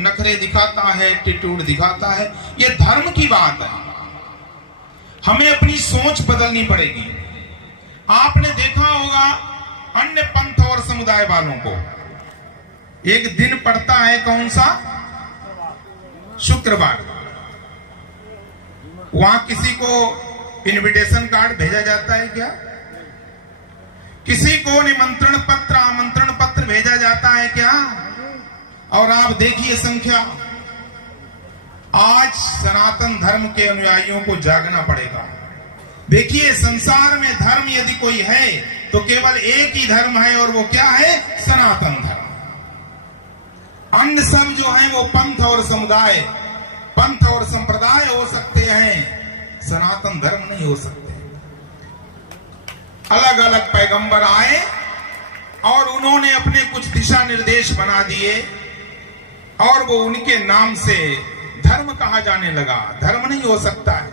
नखरे दिखाता है, एटीट्यूड दिखाता है। ये धर्म की बात है, हमें अपनी सोच बदलनी पड़ेगी। आपने देखा होगा अन्य पंथ और समुदाय वालों को एक दिन पड़ता है, कौन सा? शुक्रवार। वहां किसी को इनविटेशन कार्ड भेजा जाता है क्या? किसी को निमंत्रण पत्र, आमंत्रण पत्र भेजा जाता है क्या? और आप देखिए संख्या, आज सनातन धर्म के अनुयायियों को जागना पड़ेगा। देखिए संसार में धर्म यदि कोई है तो केवल एक ही धर्म है, और वो क्या है? सनातन धर्म। अन्य सब जो है वो पंथ और समुदाय, पंथ और संप्रदाय हो सकते हैं, सनातन धर्म नहीं हो सकते। अलग अलग पैगंबर आए और उन्होंने अपने कुछ दिशा निर्देश बना दिए, और वो उनके नाम से धर्म कहा जाने लगा। धर्म नहीं हो सकता है,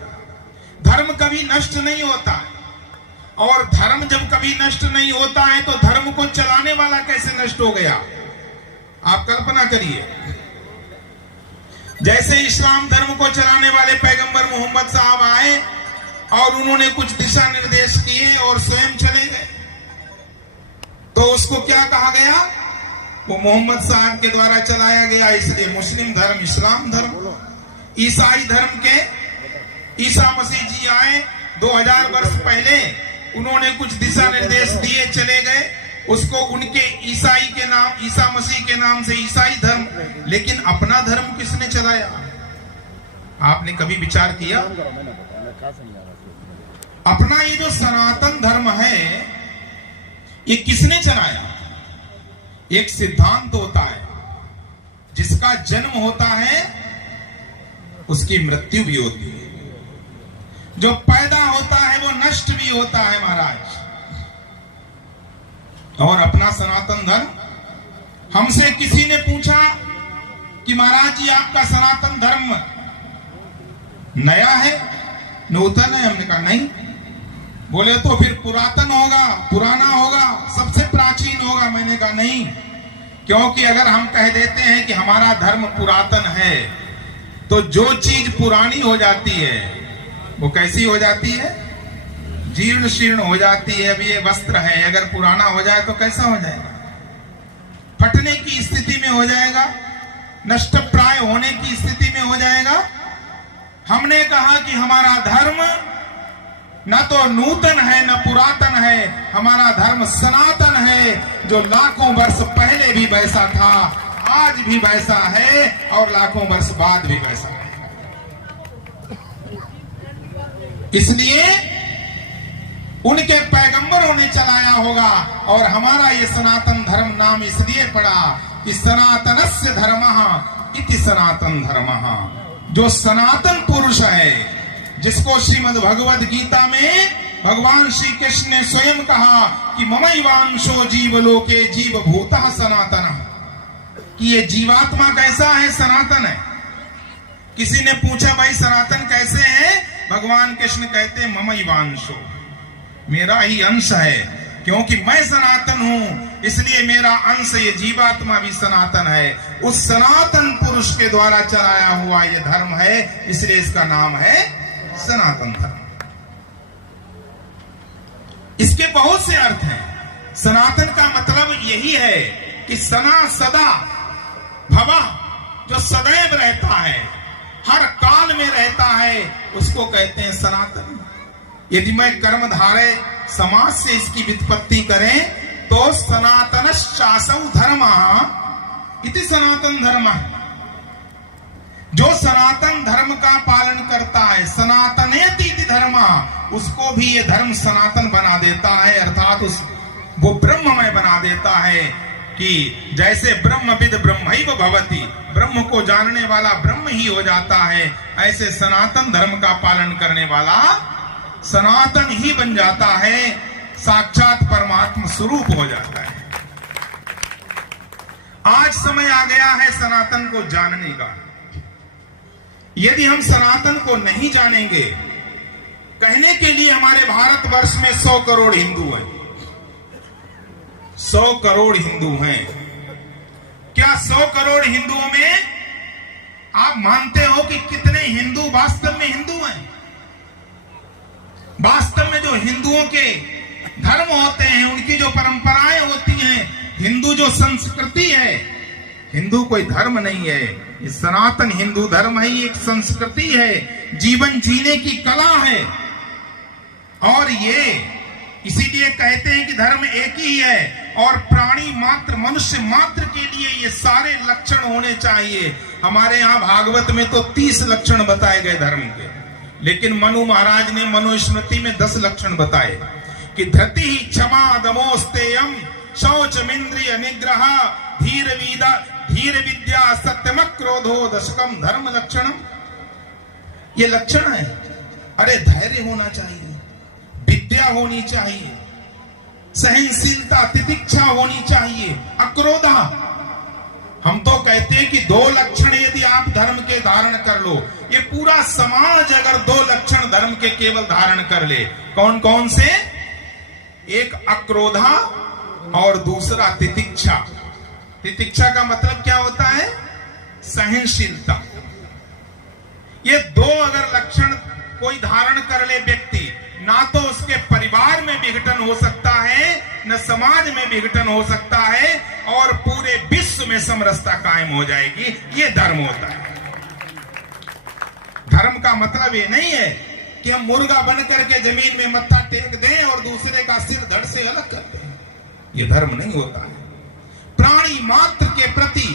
धर्म कभी नष्ट नहीं होता है। और धर्म जब कभी नष्ट नहीं होता है तो धर्म को चलाने वाला कैसे नष्ट हो गया? आप कल्पना करिए, जैसे इस्लाम धर्म को चलाने वाले पैगंबर मोहम्मद साहब आए और उन्होंने कुछ दिशा निर्देश किए और स्वयं चले गए, तो उसको क्या कहा गया? वो मोहम्मद साहब के द्वारा चलाया गया, इसलिए मुस्लिम धर्म, इस्लाम धर्म। ईसाई धर्म के ईसा मसीह जी आए 2000 वर्ष पहले, उन्होंने कुछ दिशा निर्देश दिए, चले गए, उसको उनके ईसाई के नाम, ईसा मसीह के नाम से ईसाई धर्म। लेकिन अपना धर्म किसने चलाया? आपने कभी विचार किया? अपना ये जो सनातन धर्म है ये किसने चलाया? एक सिद्धांत होता है, जिसका जन्म होता है उसकी मृत्यु भी होती है, जो पैदा होता है वो नष्ट भी होता है महाराज। और अपना सनातन धर्म, हमसे किसी ने पूछा कि महाराज जी आपका सनातन धर्म नया है, नूतन है? हमने कहा नहीं। बोले तो फिर पुरातन होगा, पुराना होगा, सबसे प्राचीन होगा। मैंने कहा नहीं, क्योंकि अगर हम कह देते हैं कि हमारा धर्म पुरातन है तो जो चीज पुरानी हो जाती है वो कैसी हो जाती है? जीर्ण शीर्ण हो जाती है। अभी ये वस्त्र है, अगर पुराना हो जाए तो कैसा हो जाएगा? फटने की स्थिति में हो जाएगा, नष्ट प्राय होने की स्थिति में हो जाएगा। हमने कहा कि हमारा धर्म न तो नूतन है न पुरातन है, हमारा धर्म सनातन है, जो लाखों वर्ष पहले भी वैसा था, आज भी वैसा है, और लाखों वर्ष बाद भी वैसा है। इसलिए उनके पैगंबरों ने चलाया होगा, और हमारा ये सनातन धर्म नाम इसलिए पड़ा कि सनातनस्य धर्मः इति सनातन धर्मः। जो सनातन पुरुष है, जिसको श्रीमद् भगवद गीता में भगवान श्री कृष्ण ने स्वयं कहा कि ममैवांशो जीवलोके जीवभूतः सनातनः, कि ये जीवात्मा कैसा है? सनातन है। किसी ने पूछा भाई सनातन कैसे है? भगवान कृष्ण कहते ममैवांशो, मेरा ही अंश है, क्योंकि मैं सनातन हूं इसलिए मेरा अंश ये जीवात्मा भी सनातन है। उस सनातन पुरुष के द्वारा चलाया हुआ ये धर्म है, इसलिए इसका नाम है सनातन धर्म। इसके बहुत से अर्थ हैं। सनातन का मतलब यही है कि सना सदा भवा, जो सदैव रहता है, हर काल में रहता है, उसको कहते हैं सनातन। यदि मैं कर्मधारय समाज से इसकी व्युत्पत्ति करें तो सनातनश्चासौ धर्मः इति सनातन धर्मः। जो सनातन धर्म का पालन करता है, सनातनेति इति धर्मः, उसको भी ये धर्म सनातन बना देता है, अर्थात वो ब्रह्ममय बना देता है। कि जैसे ब्रह्मविद ब्रह्मैव भवति, ब्रह्म को जानने वाला ब्रह्म ही हो जाता है, ऐसे सनातन धर्म का पालन करने वाला सनातन ही बन जाता है, साक्षात परमात्मा स्वरूप हो जाता है। आज समय आ गया है सनातन को जानने का। यदि हम सनातन को नहीं जानेंगे, कहने के लिए हमारे भारतवर्ष में 100 करोड़ हिंदू हैं, 100 करोड़ हिंदू हैं। क्या 100 करोड़ हिंदुओं में आप मानते हो कि कितने हिंदू वास्तव में हिंदू हैं? वास्तव में जो हिंदुओं के धर्म होते हैं, उनकी जो परंपराएं होती हैं, हिंदू जो संस्कृति है, हिंदू कोई धर्म नहीं है, ये सनातन हिंदू धर्म है, ये एक संस्कृति है, जीवन जीने की कला है। और ये इसीलिए कहते हैं कि धर्म एक ही है और प्राणी मात्र, मनुष्य मात्र के लिए ये सारे लक्षण होने चाहिए। हमारे यहाँ भागवत में तो 30 लक्षण बताए गए धर्म के, लेकिन मनु महाराज ने मनुस्मृति में 10 लक्षण बताए कि धृति, क्षमा, दमोस्तेयम, शौचमिंद्रिय निग्रह, धीर विद्या, सत्यम, क्रोधो, दशकम धर्म लक्षणम। ये लक्षण है। अरे धैर्य होना चाहिए, विद्या होनी चाहिए, सहनशीलता, तितिक्षा होनी चाहिए, अक्रोधा। हम तो कहते हैं कि 2 लक्षण यदि आप धर्म के धारण कर लो, ये पूरा समाज अगर 2 लक्षण धर्म के केवल धारण कर ले, कौन कौन से? एक अक्रोधा और दूसरा तितिक्षा। तितिक्षा का मतलब क्या होता है? सहनशीलता। ये 2 अगर लक्षण कोई धारण कर ले व्यक्ति, ना तो उसके परिवार में विघटन हो सकता है, न समाज में विघटन हो सकता है, और पूरे विश्व में समरसता कायम हो जाएगी। ये धर्म होता है। धर्म का मतलब ये नहीं है कि हम मुर्गा बन करके जमीन में मत्था टेक दें और दूसरे का सिर धड़ से अलग कर दें। ये धर्म नहीं होता है। प्राणी मात्र के प्रति